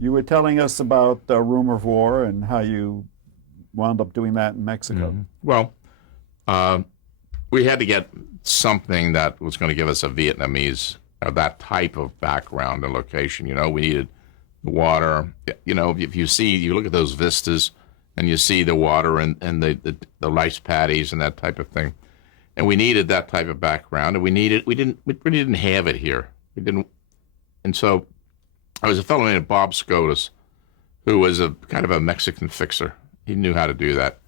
You were telling us about the Rumor of War and how you wound up doing that in Mexico. Well, uh, we had to get something that was going to give us a Vietnamese, that type of background and location. We needed the water. If you look at those vistas and you see the water and the rice paddies and that type of thing. And we needed that type of background, and we really didn't have it here. We didn't, and so I was a fellow named Bob Scotus, who was a kind of a Mexican fixer. He knew how to do that.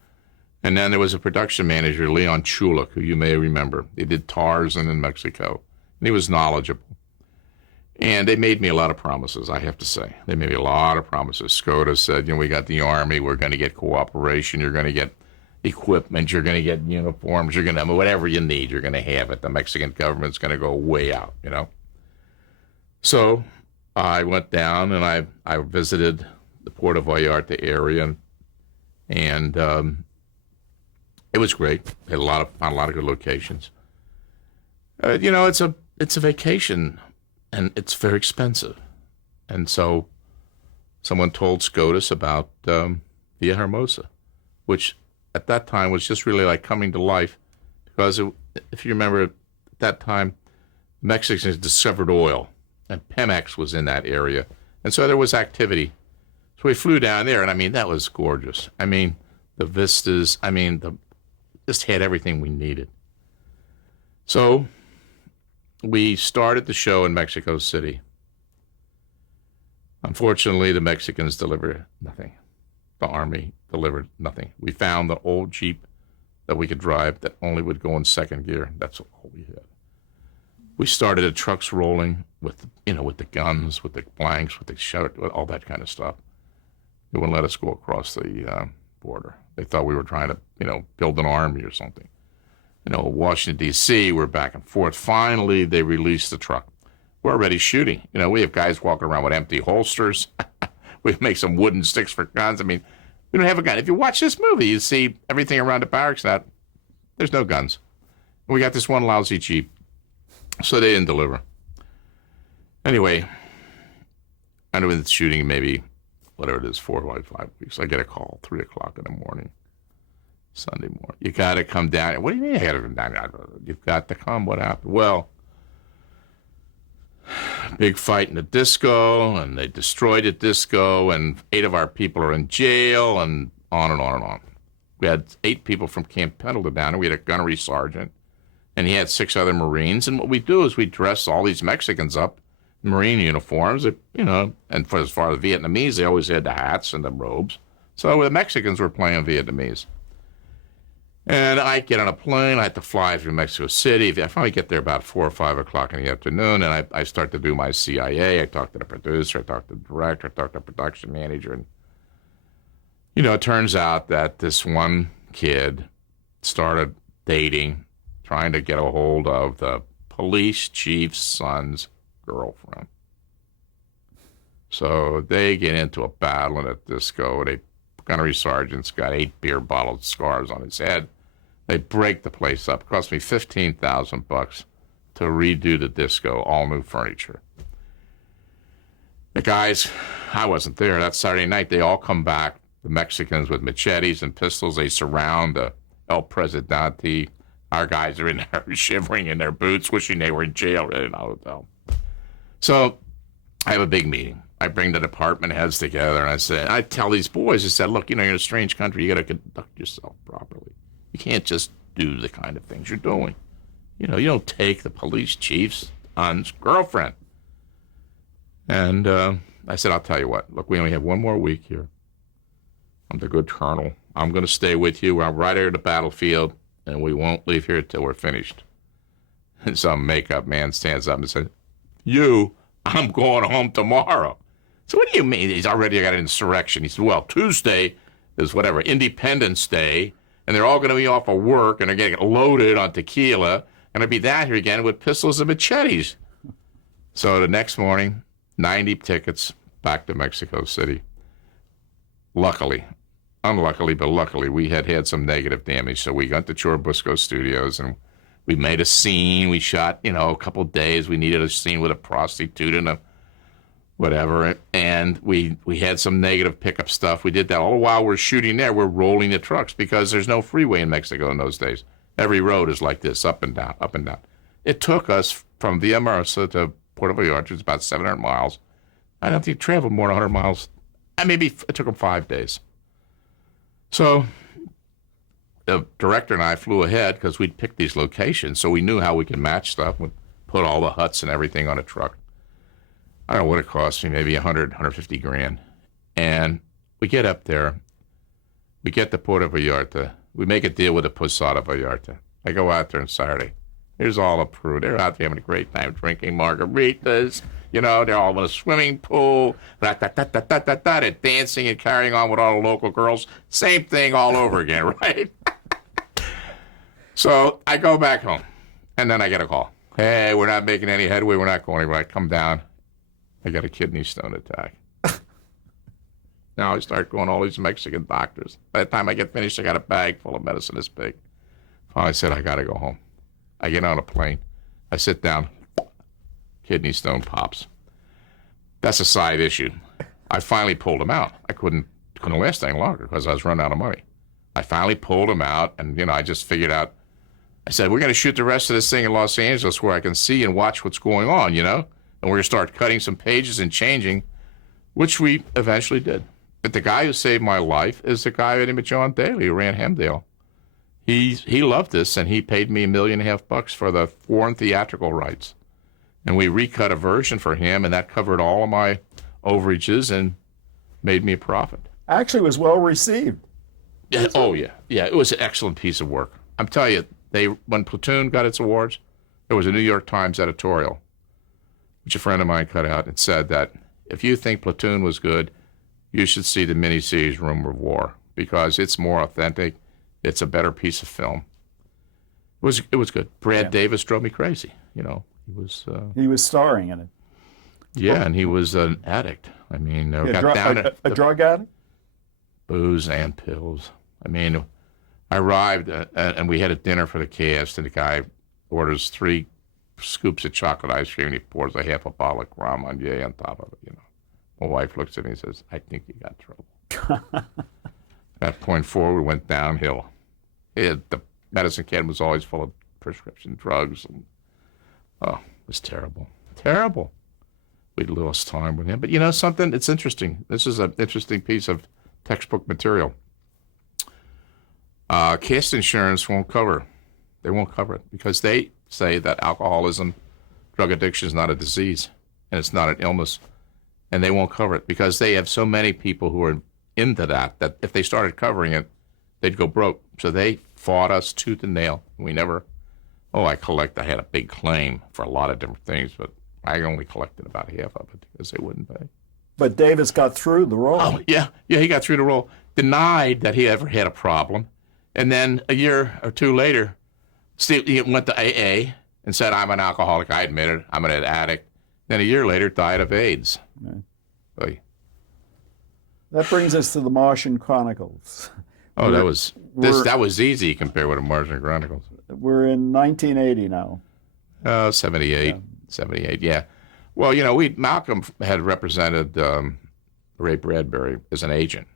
And then there was a production manager, Leon Chuluk, who you may remember. He did Tarzan in Mexico, and he was knowledgeable. And they made me a lot of promises, I have to say. They made me a lot of promises. Scotus said, we got the Army, we're going to get cooperation, you're going to get equipment, you're going to get uniforms, you're going to, whatever you need, you're going to have it. The Mexican government's going to go way out, So I went down and I visited the Puerto Vallarta area, and it was great. Found a lot of good locations. It's a vacation, and it's very expensive. And so someone told SCOTUS about Villahermosa, which at that time was just really like coming to life, because if you remember, at that time, Mexicans discovered oil, and Pemex was in that area. And so there was activity. So we flew down there, and that was gorgeous. The vistas, just had everything we needed. So we started the show in Mexico City. Unfortunately, the Mexicans delivered nothing. The Army delivered nothing. We found the old Jeep that we could drive that only would go in second gear. That's all we had. We started the trucks rolling with the guns, with the blanks, with the shot, with all that kind of stuff. They wouldn't let us go across the border. They thought we were trying to, build an army or something. Washington, D.C., we're back and forth. Finally, they released the truck. We're already shooting. We have guys walking around with empty holsters. We make some wooden sticks for guns. We don't have a gun. If you watch this movie, you see everything around the barracks now. There's no guns. We got this one lousy Jeep. So they didn't deliver. Anyway, I've been shooting maybe, whatever it is, 4 or 5 weeks. I get a call, 3 o'clock in the morning, Sunday morning. You got to come down. What do you mean I got to come down? You've got to come. What happened? Well, big fight in the disco, and they destroyed the disco, and 8 of our people are in jail, and on and on and on. We had 8 people from Camp Pendleton down, and we had a gunnery sergeant, and he had 6 other Marines. And what we do is we dress all these Mexicans up in Marine uniforms, and for as far as the Vietnamese, they always had the hats and the robes. So the Mexicans were playing Vietnamese. And I get on a plane. I had to fly through Mexico City. I finally get there about 4 or 5 o'clock in the afternoon, and I start to do my CIA. I talk to the producer. I talk to the director. I talk to the production manager. And, it turns out that this one kid started dating, trying to get a hold of the police chief's son's girlfriend. So they get into a battle in a disco. The gunnery sergeant's got 8 beer bottle scars on his head. They break the place up. It cost me $15,000 to redo the disco, all new furniture. The guys, I wasn't there. That Saturday night, they all come back, the Mexicans with machetes and pistols. They surround El Presidente. Our guys are in there shivering in their boots, wishing they were in jail in a hotel. So I have a big meeting. I bring the department heads together, and I tell these boys, I said, look, you're in a strange country. You got to conduct yourself properly. You can't just do the kind of things you're doing. You don't take the police chief's son's girlfriend. And I said, I'll tell you what. Look, we only have 1 more week here. I'm the good colonel. I'm going to stay with you. I'm right here at the battlefield, and we won't leave here till we're finished. And some makeup man stands up and says, I'm going home tomorrow. So what do you mean? He's already got an insurrection. He said, well, Tuesday is whatever, Independence Day, and they're all going to be off of work, and they're going to get loaded on tequila, and I'll be down here again with pistols and machetes. So the next morning, 90 tickets back to Mexico City. Unluckily, but luckily, we had some negative damage, so we got to Churubusco Studios, and we made a scene. We shot, a couple days. We needed a scene with a prostitute and whatever. And we had some negative pickup stuff. We did that all the while we're shooting there. We're rolling the trucks because there's no freeway in Mexico in those days. Every road is like this, up and down, up and down. It took us from Villahermosa to Puerto Vallarta, it's about 700 miles. I don't think we traveled more than 100 miles. Maybe it took them 5 days. So the director and I flew ahead because we'd picked these locations, so we knew how we could match stuff. We'd put all the huts and everything on a truck. I don't know what it cost me, maybe 150 grand. And we get up there. We get to Puerto Vallarta. We make a deal with the Posada Vallarta. I go out there on Saturday. Here's all the crew. They're out there having a great time drinking margaritas. You know, they're all in a swimming pool. They're dancing and carrying on with all the local girls. Same thing all over again, right? So I go back home, and then I get a call. Hey, we're not making any headway. We're not going anywhere. I come down. I got a kidney stone attack. Now I start going to all these Mexican doctors. By the time I get finished, I got a bag full of medicine this big. Finally, I said, I got to go home. I get on a plane. I sit down. Kidney stone pops. That's a side issue. I finally pulled him out. I couldn't last any longer because I was running out of money. I finally pulled him out, and, I just figured out. I said, we're going to shoot the rest of this thing in Los Angeles where I can see and watch what's going on, And we're going to start cutting some pages and changing, which we eventually did. But the guy who saved my life is the guy named John Daly who ran Hemdale. He loved this, and he paid me $1.5 million for the foreign theatrical rights. And we recut a version for him, and that covered all of my overages and made me a profit. Actually, it was well received. Yeah, oh, yeah. Yeah, it was an excellent piece of work. I'm telling you, when Platoon got its awards, there was a New York Times editorial, which a friend of mine cut out and said that if you think Platoon was good, you should see the miniseries Rumor of War because it's more authentic. It's a better piece of film. It was good. Brad Davis drove me crazy, He was starring in it. Yeah, and he was an addict. I mean, a drug addict? Booze and pills. I mean, I arrived and we had a dinner for the cast, and the guy orders 3 scoops of chocolate ice cream, and he pours a half a bottle of Grand Marnier on top of it. My wife looks at me and says, I think you got trouble. At that point forward, went downhill. The medicine cabinet was always full of prescription drugs. And, it was terrible. Terrible. We'd lost time with him. But something? It's interesting. This is an interesting piece of textbook material. Cast insurance won't cover. They won't cover it because they say that alcoholism, drug addiction is not a disease and it's not an illness. And they won't cover it because they have so many people who are into that if they started covering it, they'd go broke. So they fought us tooth and nail. We never, I had a big claim for a lot of different things, but I only collected about half of it because they wouldn't pay. But Davis got through the role. Oh, yeah, he got through the role. Denied that he ever had a problem. And then a year or two later, he went to AA and said, I'm an alcoholic. I admit it. I'm an addict. Then a year later, died of AIDS. Right. That brings us to the Martian Chronicles. Oh, that was easy compared with the Martian Chronicles. We're in 1980 now. 78, 78, yeah. Well, Malcolm had represented Ray Bradbury as an agent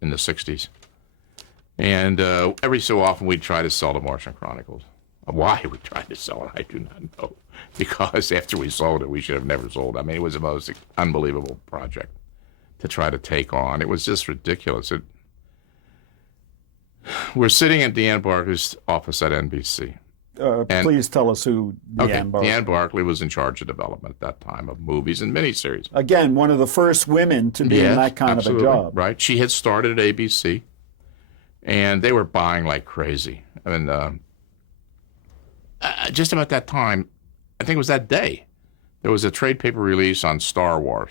in the 60s. And every so often we'd try to sell the Martian Chronicles. Why we tried to sell it, I do not know. Because after we sold it, we should have never sold it. I mean, it was the most unbelievable project to try to take on. It was just ridiculous. We're sitting in Deanne Barkley's office at NBC. Please tell us who Deanne Barkley. Deanne Barkley was in charge of development at that time of movies and miniseries. Again, one of the first women to be in that kind absolutely. of a job. Right. She had started at ABC, and they were buying like crazy. I mean, just about that time, I think it was that day, there was a trade paper release on Star Wars.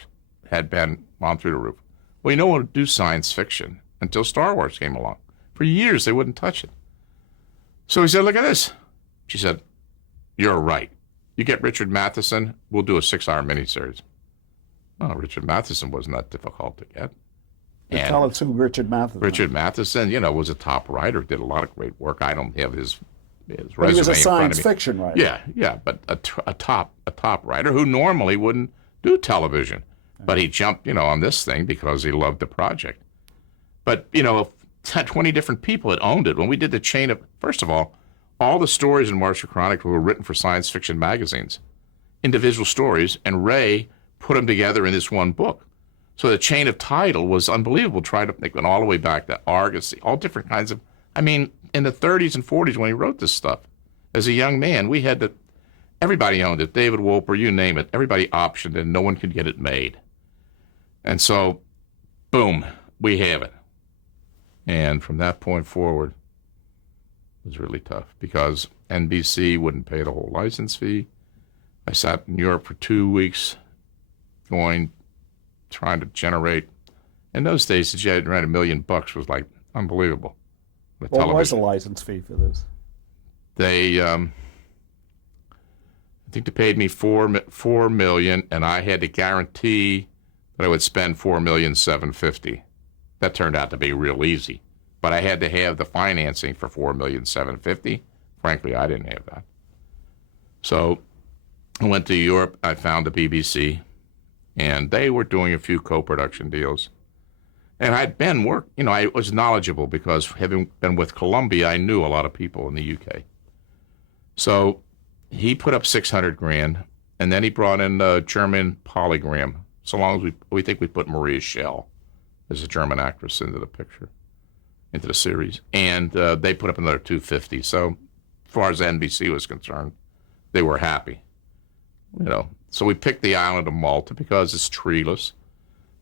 Had been on through the roof. Well, no one would do science fiction until Star Wars came along. For years, they wouldn't touch it. So he said, look at this. She said, you're right. You get Richard Matheson, we'll do a 6-hour miniseries. Well, Richard Matheson wasn't that difficult to get. Tell us who Richard Matheson. Richard Matheson, was a top writer, did a lot of great work. I don't have his resume but he was a in front science of me. fiction writer. Yeah, but a top writer who normally wouldn't do television. But he jumped, on this thing because he loved the project. But, 20 different people had owned it. When we did the chain of, first of all the stories in Martian Chronicle were written for science fiction magazines, individual stories, and Ray put them together in this one book. So the chain of title was unbelievable. They went all the way back to Argosy, all different kinds of, in the 30s and 40s when he wrote this stuff, as a young man, everybody owned it. David Wolper, you name it. Everybody optioned it, and no one could get it made. And so, boom, we have it. And from that point forward, it was really tough because NBC wouldn't pay the whole license fee. I sat in Europe for 2 weeks trying to generate. In those days, to generate $1 million was like unbelievable. What was the license fee for this? They, I think they paid me $4 million, and I had to guarantee that I would spend $4,750,000. That turned out to be real easy, but I had to have the financing for $4,750,000. Frankly, I didn't have that. So I went to Europe. I found the BBC, and they were doing a few co-production deals. And I'd I was knowledgeable because having been with Columbia, I knew a lot of people in the UK. So he put up $600,000, and then he brought in the German Polygram. So long as we think we put Maria Schell as a German actress into the picture, into the series, and they put up another $250,000. So as far as NBC was concerned, they were happy. So we picked the island of Malta because it's treeless.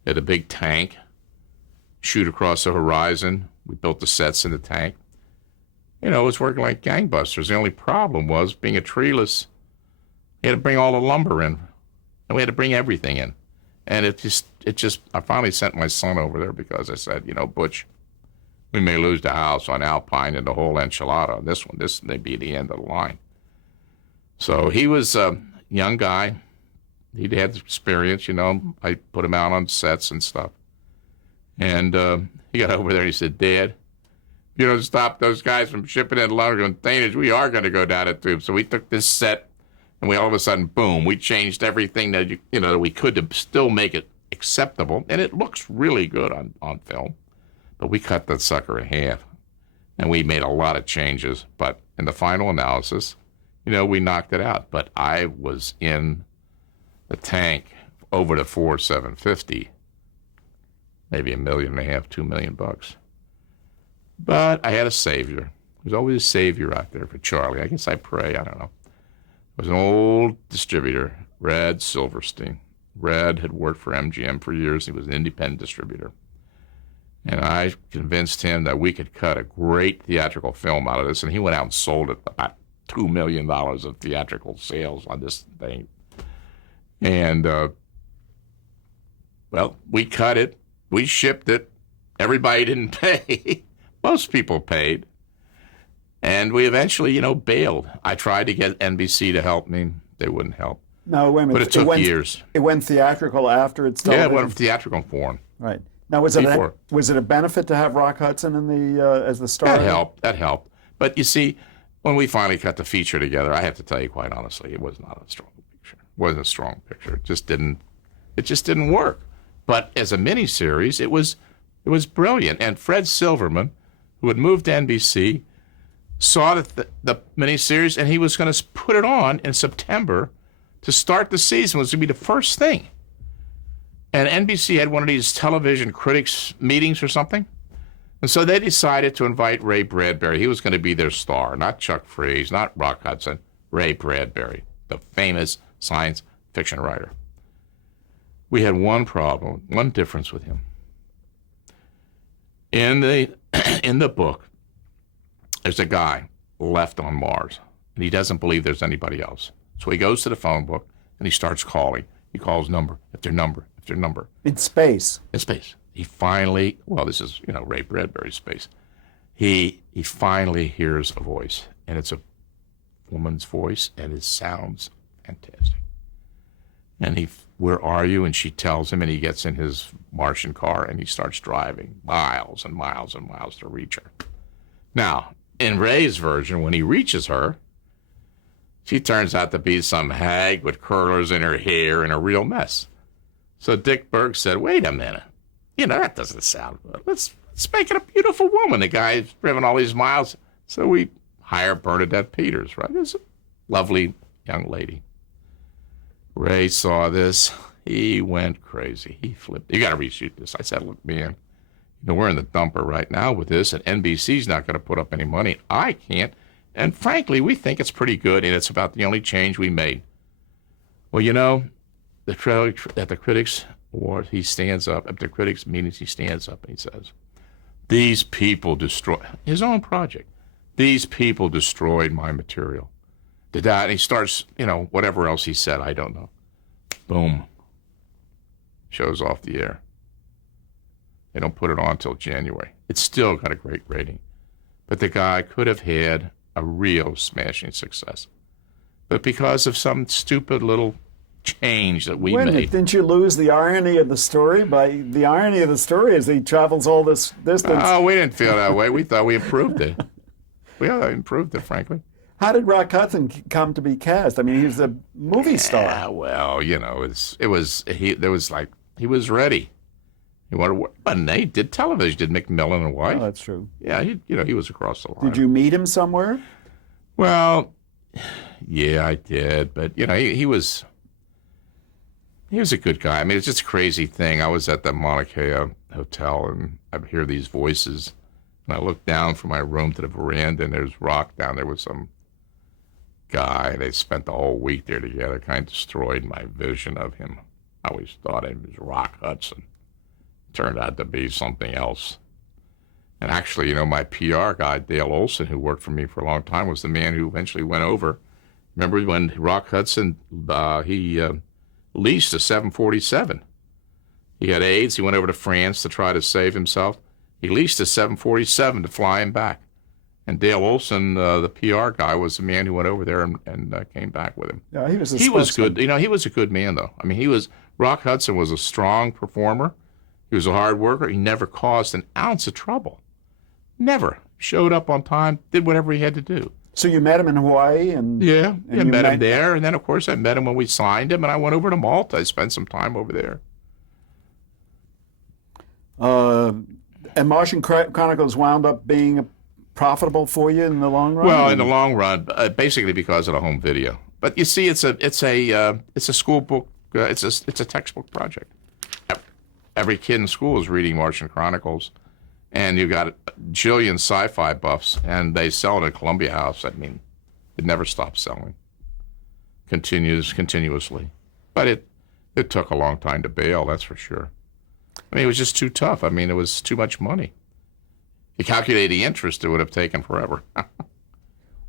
It had a big tank, shoot across the horizon. We built the sets in the tank. It was working like gangbusters. The only problem was being a treeless, you had to bring all the lumber in, and we had to bring everything in. And I finally sent my son over there because I said, Butch, we may lose the house on Alpine and the whole enchilada on this may be the end of the line. So he was a young guy. He'd had experience, I put him out on sets and stuff. And he got over there and he said, Dad, if you don't stop those guys from shipping in lumber containers, we are going to go down a tube. So we took this set, and we all of a sudden, boom, we changed everything that that we could to still make it acceptable. And it looks really good on film. But we cut that sucker in half, and we made a lot of changes. But in the final analysis, we knocked it out. But I was in the tank over the $4,750,000, maybe $1.5 million, $2 million. But I had a savior. There's always a savior out there for Charlie. I guess I pray. I don't know. It was an old distributor, Red Silverstein. Red had worked for MGM for years. He was an independent distributor. And I convinced him that we could cut a great theatrical film out of this, and he went out and sold it about $2 million of theatrical sales on this thing. And, we cut it. We shipped it. Everybody didn't pay. Most people paid. And we eventually, bailed. I tried to get NBC to help me. They wouldn't help. No, wait a minute. But it took years. It went theatrical after its television? Yeah, it went theatrical form. Right. Now, was it a benefit to have Rock Hudson in as the star? That helped. But you see, when we finally cut the feature together, I have to tell you quite honestly, it was not a strong picture. It wasn't a strong picture. It just didn't work. But as a miniseries, it was brilliant. And Fred Silverman, who had moved to NBC, saw the miniseries, and he was going to put it on in September to start the season. It was going to be the first thing. And NBC had one of these television critics meetings or something. And so they decided to invite Ray Bradbury. He was going to be their star, not Chuck Fries, not Rock Hudson, Ray Bradbury, the famous science fiction writer. We had one problem, one difference with him. In the book, there's a guy left on Mars, and he doesn't believe there's anybody else. So he goes to the phone book, and he starts calling. He calls number after number after number. In space. In space. He finally, this is, Ray Bradbury's space. He finally hears a voice, and it's a woman's voice, and it sounds fantastic. And where are you? And she tells him, and he gets in his Martian car, and he starts driving miles and miles and miles to reach her. Now, in Ray's version, when he reaches her, she turns out to be some hag with curlers in her hair and a real mess. So Dick Berg said, wait a minute. That doesn't sound good. Let's make it a beautiful woman. The guy's driven all these miles. So we hire Bernadette Peters, right? It's a lovely young lady. Ray saw this. He went crazy. He flipped. You got to reshoot this. I said, look, man, we're in the dumper right now with this, and NBC's not going to put up any money. I can't. And frankly, we think it's pretty good, and it's about the only change we made. Well, at the Critics Award, he stands up. At the Critics meetings, he stands up and he says, these people destroy his own project. These people destroyed my material. Did that? And he starts, whatever else he said, I don't know. Boom. Show's off the air. They don't put it on until January. It's still got a great rating. But the guy could have had a real smashing success. But because of some stupid little change that we made. Didn't you lose the irony of the story? The irony of the story is he travels all this distance. Oh, we didn't feel that way. We thought we improved it. We improved it, frankly. How did Rock Hudson come to be cast? I mean, he was a movie star. Yeah, well, he was ready. He wanted to work, and they did television. Did McMillan and White? Oh, that's true. Yeah, he was across the line. Did you meet him somewhere? Well, yeah, I did, but he was a good guy. I mean, it's just a crazy thing. I was at the Mauna Kea hotel, and I hear these voices, and I look down from my room to the veranda, and there's Rock down there with some guy. They spent the whole week there together. Kind of destroyed my vision of him. I always thought it was Rock Hudson. Turned out to be something else. And actually, my PR guy, Dale Olson, who worked for me for a long time, was the man who eventually went over. Remember when Rock Hudson, he leased a 747. He had AIDS. He went over to France to try to save himself. He leased a 747 to fly him back. And Dale Olson, the PR guy, was the man who went over there and came back with him. Yeah, he was good. He was a good man, though. I mean, Rock Hudson was a strong performer. He was a hard worker. He never caused an ounce of trouble. Never. Showed up on time, did whatever he had to do. So you met him in Hawaii? I met him there. And then, of course, I met him when we signed him, and I went over to Malta. I spent some time over there. And Martian Chronicles wound up being profitable for you in the long run? Well, in the long run, basically because of the home video. But you see, it's a school book. It's a textbook project. Every kid in school is reading Martian Chronicles, and you've got a jillion sci-fi buffs, and they sell it at Columbia House. I mean, it never stops selling. Continuously. But it took a long time to bail, that's for sure. I mean, it was just too tough. I mean, it was too much money. You calculate the interest, it would have taken forever.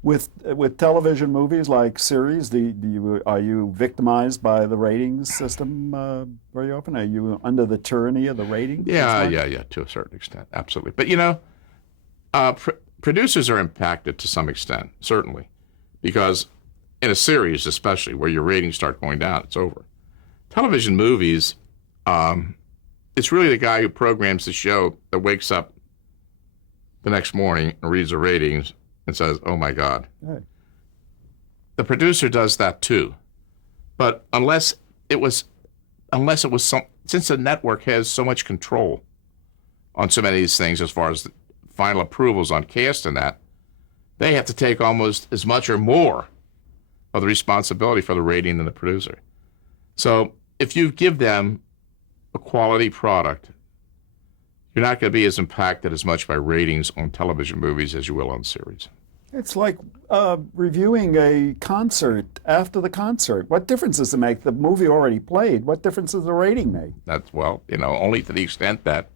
With television movies like series, are you victimized by the ratings system very often? Are you under the tyranny of the ratings? Yeah, to a certain extent, absolutely. But producers are impacted to some extent, certainly, because in a series, especially where your ratings start going down, it's over. Television movies, it's really the guy who programs the show that wakes up the next morning and reads the ratings and says, oh, my God. Right. The producer does that, too. But unless it was since the network has so much control on so many of these things as far as the final approvals on cast and that, they have to take almost as much or more of the responsibility for the rating than the producer. So if you give them a quality product, you're not going to be as impacted as much by ratings on television movies as you will on series. It's like reviewing a concert after the concert. What difference does it make? The movie already played. What difference does the rating make? Only to the extent that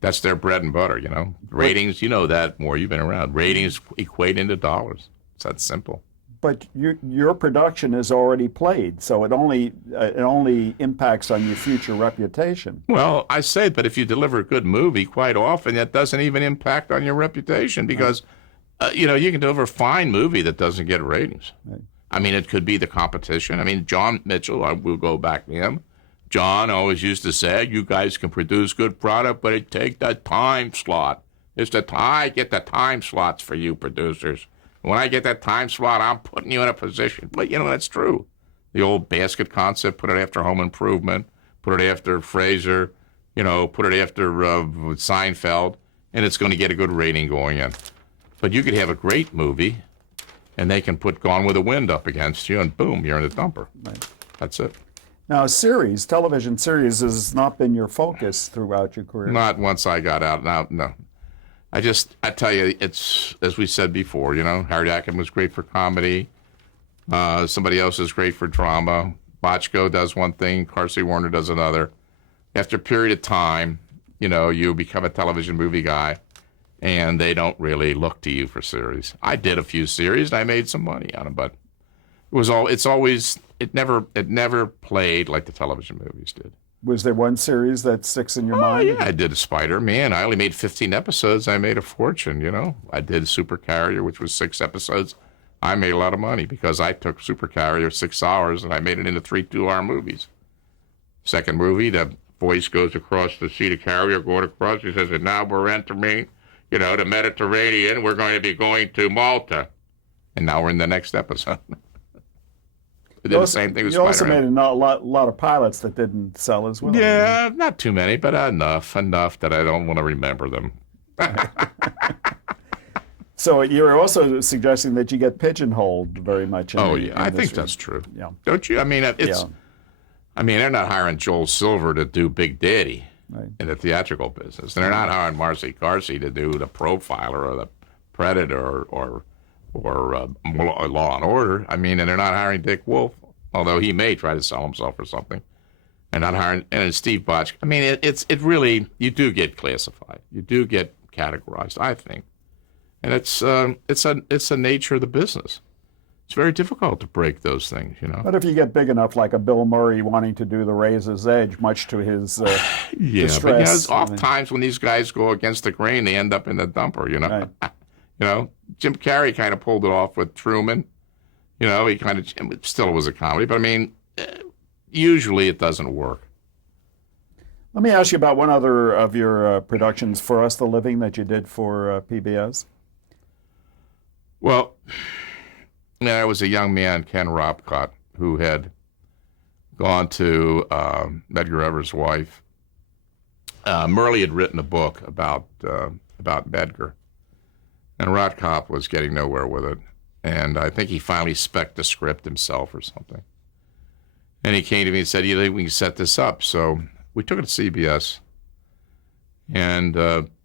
that's their bread and butter, Ratings, that more. You've been around. Ratings equate into dollars. It's that simple. But your production is already played, so it only impacts on your future reputation. Well, I say, but if you deliver a good movie, quite often that doesn't even impact on your reputation because, you can deliver a fine movie that doesn't get ratings. Right. I mean, it could be the competition. I mean, John Mitchell, I will go back to him. John always used to say, you guys can produce good product, but it take that time slot. I get the time slots for you producers. When I get that time slot, I'm putting you in a position. But, that's true. The old basket concept, put it after Home Improvement, put it after Frasier, put it after Seinfeld, and it's going to get a good rating going in. But you could have a great movie, and they can put Gone with the Wind up against you, and boom, you're in the dumper. Right. That's it. Now, television series has not been your focus throughout your career. Not once I got out. No. I tell you, it's, as we said before, Harry Ackman was great for comedy. Somebody else is great for drama. Bochco does one thing, Carsey Warner does another. After a period of time, you become a television movie guy, and they don't really look to you for series. I did a few series, and I made some money on them, but it never played like the television movies did. Was there one series that sticks in your mind? Yeah, I did a Spider-Man. I only made 15 episodes. I made a fortune, I did Super Carrier, which was 6 episodes. I made a lot of money because I took Super Carrier 6 hours and I made it into 3 2-hour movies. Second movie, the voice goes across the sea of Carrier, going across. He says, and now we're entering, the Mediterranean. We're going to be going to Malta. And now we're in the next episode. They did the same thing with You also Spider-Man. made a lot of pilots that didn't sell as well. Yeah, not too many, but enough that I don't want to remember them. So you're also suggesting that you get pigeonholed very much in the I think industry. that's true. Yeah. Don't you? I mean, Yeah. they're not hiring Joel Silver to do Big Daddy Right. in the theatrical business. And they're not hiring Marcy Carsey to do The Profiler or The Predator or Law and Order. And they're not hiring Dick Wolf, although he may try to sell himself or something. And not hiring and Steve Bochco. It really, you do get classified. You do get categorized, I think. And it's a nature of the business. It's very difficult to break those things, But if you get big enough, like a Bill Murray wanting to do The Razor's Edge, much to his distress. But oft times when these guys go against the grain, they end up in the dumper, Right. Jim Carrey kind of pulled it off with Truman. He kind of still was a comedy, but usually it doesn't work. Let me ask you about one other of your productions, For Us the Living, that you did for PBS. Well, there was a young man, Ken Ropcott, who had gone to Medgar Evers' wife. Murley had written a book about Medgar, and Ropcott was getting nowhere with it. And I think he finally spec'd the script himself or something. And he came to me and said, "You think we can set this up?" So we took it to CBS, and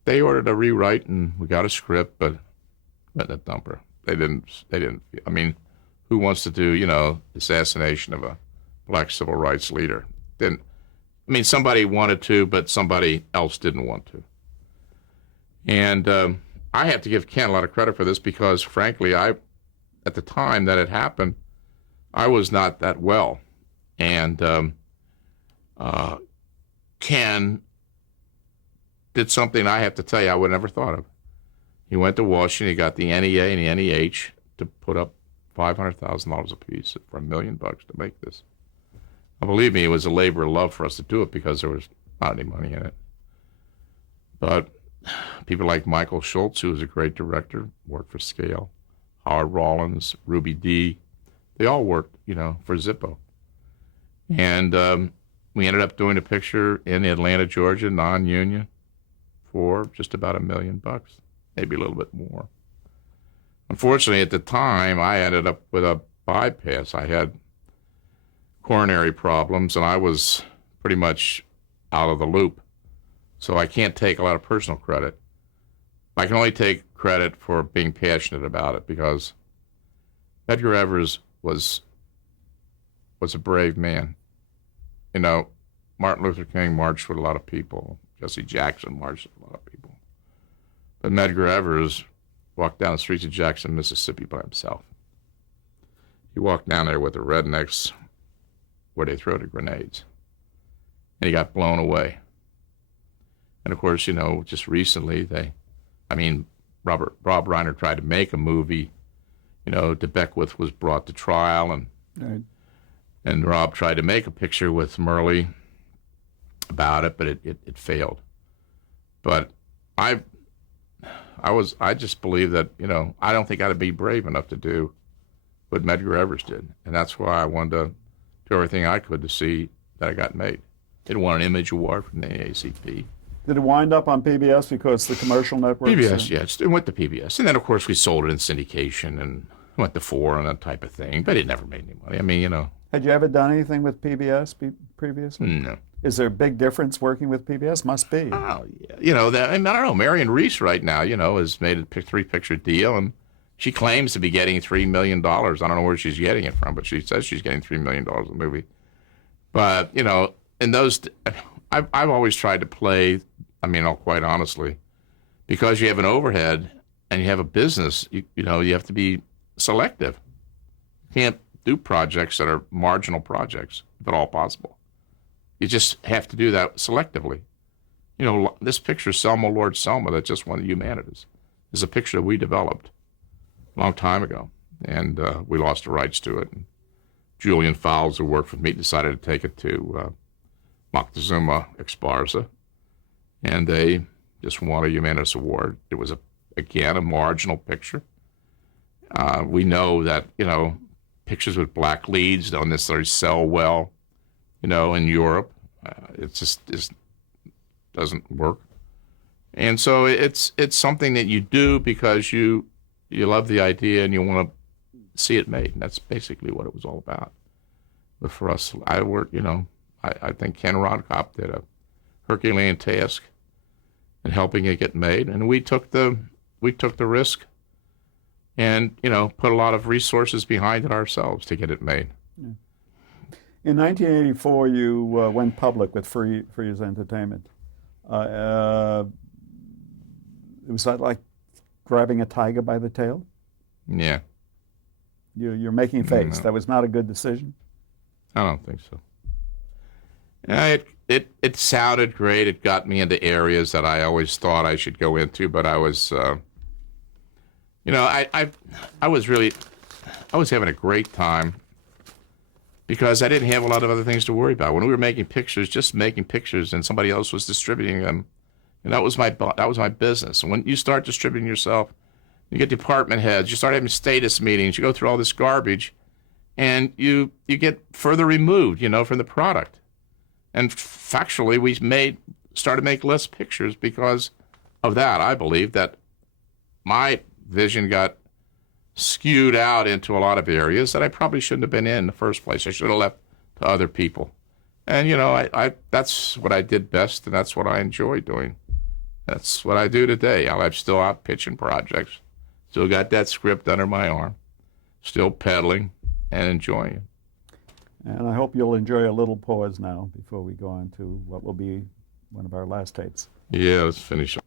they ordered a rewrite, and we got a script, but a dumper. They didn't. Who wants to do, assassination of a black civil rights leader? Didn't. Somebody wanted to, but somebody else didn't want to. And I have to give Ken a lot of credit for this because, frankly, at the time that it happened, I was not that well. And Ken did something I have to tell you I would never thought of. He went to Washington, he got the NEA and the NEH to put up $500,000 a piece for $1 million to make this. Now, believe me, it was a labor of love for us to do it because there was not any money in it. But people like Michael Schultz, who was a great director, worked for Scale. Howard Rollins, Ruby Dee, they all worked, for Zippo. And we ended up doing a picture in Atlanta, Georgia, non-union, for just about $1 million, maybe a little bit more. Unfortunately, at the time, I ended up with a bypass. I had coronary problems, and I was pretty much out of the loop. So I can't take a lot of personal credit. I can only take credit for being passionate about it because Medgar Evers was a brave man. Martin Luther King marched with a lot of people. Jesse Jackson marched with a lot of people. But Medgar Evers walked down the streets of Jackson, Mississippi by himself. He walked down there with the rednecks where they throw the grenades. And he got blown away. And of course, just recently Rob Reiner tried to make a movie. De Beckwith was brought to trial, and Rob tried to make a picture with Murley about it, but it failed. But I just believe that, I don't think I'd be brave enough to do what Medgar Evers did. And that's why I wanted to do everything I could to see that it got made. It won an Image Award from the AACP. Did it wind up on PBS because the commercial networks? PBS, yes. It went to PBS. And then, of course, we sold it in syndication and went to 4 and that type of thing. But it never made any money. I mean, Had you ever done anything with PBS previously? No. Is there a big difference working with PBS? Must be. Oh, yeah. I don't know. Marion Reese right now, has made a 3-picture deal, and she claims to be getting $3 million. I don't know where she's getting it from, but she says she's getting $3 million a movie. But, in those, I've always tried to play, quite honestly, because you have an overhead and you have a business, you have to be selective. You can't do projects that are marginal projects, if at all possible. You just have to do that selectively. This picture, Selma, Lord Selma, that just won the Humanities, is a picture that we developed a long time ago, and we lost the rights to it. And Julian Fowles, who worked with me, decided to take it to Moctezuma Esparza, and they just won a Humanities Award. It was, again, a marginal picture. We know that, pictures with black leads don't necessarily sell well, in Europe. It just doesn't work. And so it's something that you do because you love the idea and you want to see it made. And that's basically what it was all about. But for us, I think Ken Rodcop did a Herculean task in helping it get made, and we took the risk and put a lot of resources behind it ourselves to get it made. Yeah. In 1984, you went public with Freeze Entertainment. Was that like grabbing a tiger by the tail? Yeah. You're making a face. No. That was not a good decision? I don't think so. It sounded great. It got me into areas that I always thought I should go into, but I was, I was having a great time because I didn't have a lot of other things to worry about. When we were making pictures, just making pictures, and somebody else was distributing them, and that was my business. And when you start distributing yourself, you get department heads, you start having status meetings, you go through all this garbage, and you get further removed, from the product. And factually, we started to make less pictures because of that. I believe that my vision got skewed out into a lot of areas that I probably shouldn't have been in the first place. I should have left to other people. And, I that's what I did best, and that's what I enjoy doing. That's what I do today. I'm still out pitching projects, still got that script under my arm, still pedaling and enjoying it. And I hope you'll enjoy a little pause now before we go on to what will be one of our last tapes. Yeah, let's finish.